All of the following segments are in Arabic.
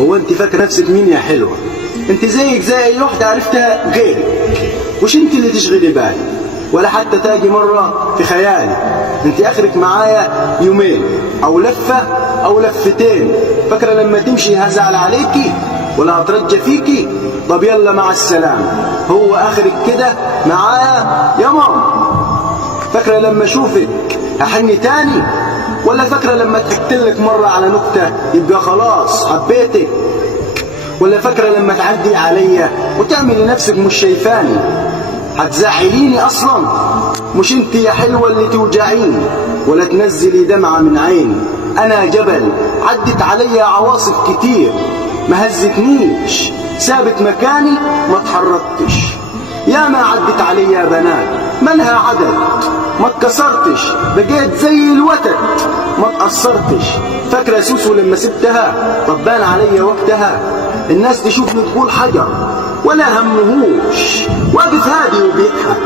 هو انت فاكره نفسك مين يا حلوه؟ انت زيك زي اي واحده عرفتها غيرك، وش انت اللي تشغلي بالي ولا حتى تاجي مره في خيالي. انت اخرك معايا يومين او لفه او لفتين، فاكره لما تمشي هزعل عليكي ولا هترجى فيكي؟ طب يلا مع السلامه، هو اخرك كده معايا يا ماما. فاكره لما اشوفك هحني تاني، ولا فاكره لما ضحكتلك مره على نكته يبقى خلاص حبيتك، ولا فاكره لما تعدي عليا وتعملي نفسك مش شايفاني؟ هتزعليني اصلا؟ مش انت يا حلوه اللي توجعيني ولا تنزلي دمعه من عيني. انا جبل عدت عليا عواصف كتير ما هزتنيش، ثابت مكاني ما اتحركتش. يا ما عدت عليا بنات مالها عدد، ما اتكسرتش، بقيت زي الوتد ما اتأثرتش. فاكرة سوسو لما سبتها طبان عليا وقتها، الناس تشوفني تقول حجر ولا همهوش، واقف هادي وبيضحك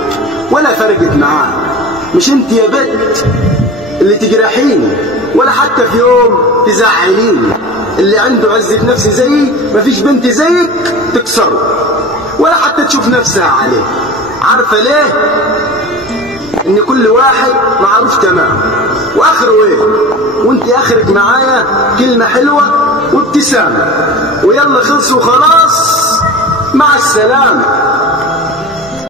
ولا فرقت معاه. مش انت يا بنت اللي تجرحيني ولا حتى في يوم تزعليني، اللي عنده عزة نفسي زيي مفيش بنت زيك تكسره ولا حتى تشوف نفسها عليه. عارفة ليه؟ ان كل واحد معروف تمام واخره ايه، وانت اخرك معايا كلمة حلوة وابتسامة ويلا خلصوا خلاص مع السلامة.